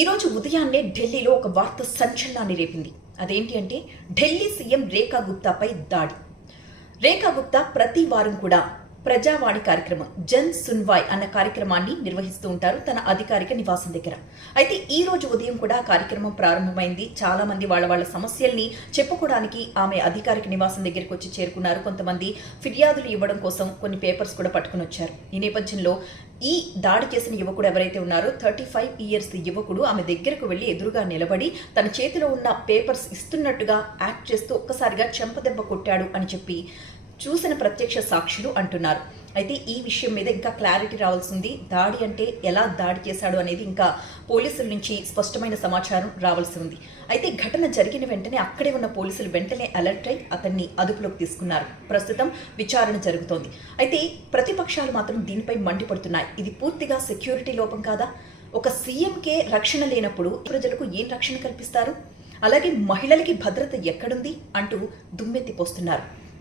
ఈరోజు ఉదయాన్నే ఢిల్లీలో ఒక వార్త సంచలనాన్ని రేపింది. అదేంటి అంటే ఢిల్లీ సీఎం రేఖా గుప్తాపై దాడి. రేఖా గుప్తా ప్రతి వారం కూడా ప్రజావాణి కార్యక్రమం జన్ సున్వాయ్ అన్న కార్యక్రమాన్ని నిర్వహిస్తూ ఉంటారు తన అధికారిక నివాసం దగ్గర. అయితే ఈ రోజు ఉదయం కూడా కార్యక్రమం ప్రారంభమైంది. చాలా మంది వాళ్ళ సమస్యల్ని చెప్పుకోవడానికి ఆమె అధికారిక నివాసం దగ్గరికి వచ్చి చేరుకున్నారు. కొంతమంది ఫిర్యాదులు ఇవ్వడం కోసం కొన్ని పేపర్స్ కూడా పట్టుకుని వచ్చారు. ఈ నేపథ్యంలో ఈ దాడి చేసిన యువకుడు ఎవరైతే ఉన్నారో 35 ఇయర్స్ యువకుడు ఆమె దగ్గరకు వెళ్లి ఎదురుగా నిలబడి తన చేతిలో ఉన్న పేపర్స్ ఇస్తున్నట్టుగా యాక్ట్ చేస్తూ ఒక్కసారిగా చెంపదెబ్బ కొట్టాడు అని చెప్పి చూసిన ప్రత్యక్ష సాక్షులు అంటున్నారు. అయితే ఈ విషయం మీద ఇంకా క్లారిటీ రావాల్సింది. దాడి అంటే ఎలా దాడి చేశాడు అనేది ఇంకా పోలీసుల నుంచి స్పష్టమైన సమాచారం రావాల్సి ఉంది. అయితే ఘటన జరిగిన వెంటనే అక్కడే ఉన్న పోలీసులు వెంటనే అలర్ట్ అయి అతన్ని అదుపులోకి తీసుకున్నారు. ప్రస్తుతం విచారణ జరుగుతోంది. అయితే ప్రతిపక్షాలు మాత్రం దీనిపై మండిపడుతున్నాయి. ఇది పూర్తిగా సెక్యూరిటీ లోపం కాదా? ఒక సీఎంకే రక్షణ లేనప్పుడు ప్రజలకు ఏం రక్షణ కల్పిస్తారు? అలాగే మహిళలకి భద్రత ఎక్కడుంది అంటూ దుమ్మెత్తిపోస్తున్నారు.